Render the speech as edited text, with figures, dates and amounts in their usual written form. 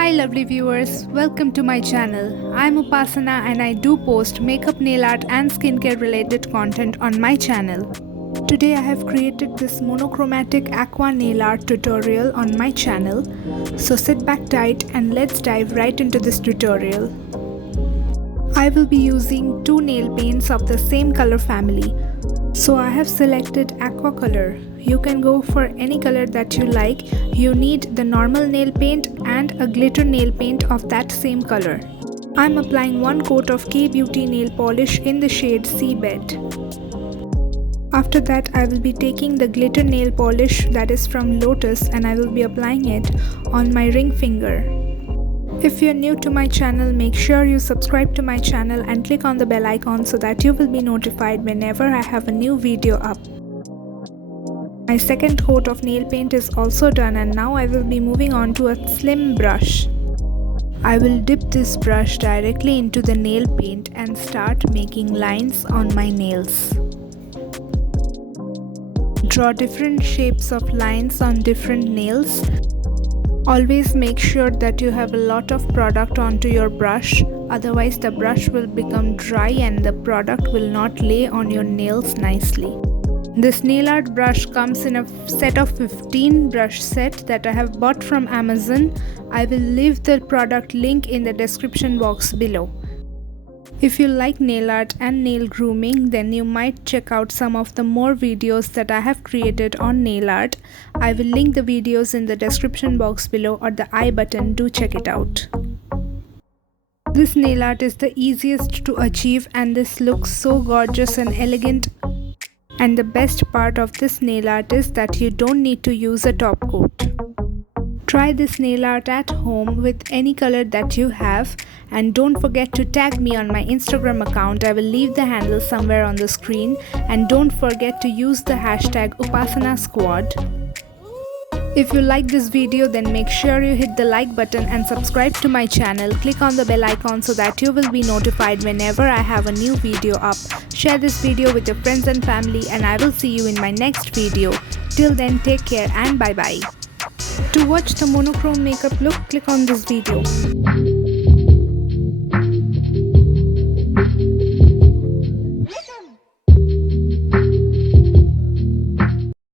Hi lovely viewers, welcome to my channel. I'm Upasana and I do post makeup, nail art and skincare related content on my channel. Today I have created this monochromatic aqua nail art tutorial on my channel. So sit back tight and let's dive right into this tutorial. I will be using two nail paints of the same color family. So I have selected aqua color. You can go for any color that you like. You need the normal nail paint and a glitter nail paint of that same color. I'm applying one coat of K-Beauty nail polish in the shade Seabed. After that, I will be taking the glitter nail polish that is from Lotus and I will be applying it on my ring finger. If you're new to my channel, make sure you subscribe to my channel and click on the bell icon so that you will be notified whenever I have a new video up. My second coat of nail paint is also done and now I will be moving on to a slim brush. I will dip this brush directly into the nail paint and start making lines on my nails. Draw different shapes of lines on different nails. Always make sure that you have a lot of product onto your brush, otherwise the brush will become dry and the product will not lay on your nails nicely. This nail art brush comes in a set of 15 brush set that I have bought from Amazon. I will leave the product link in the description box below. If you like nail art and nail grooming, then you might check out some of the more videos that I have created on nail art. I will link the videos in the description box below or the I button, do check it out. This nail art is the easiest to achieve and this looks so gorgeous and elegant. And the best part of this nail art is that you don't need to use a top coat. Try this nail art at home with any color that you have and don't forget to tag me on my Instagram account. I will leave the handle somewhere on the screen and don't forget to use the hashtag Upasana Squad. If you like this video, then make sure you hit the like button and subscribe to my channel. Click on the bell icon so that you will be notified whenever I have a new video up. Share this video with your friends and family and I will see you in my next video. Till then, take care and bye bye. To watch the monochrome makeup look, click on this video.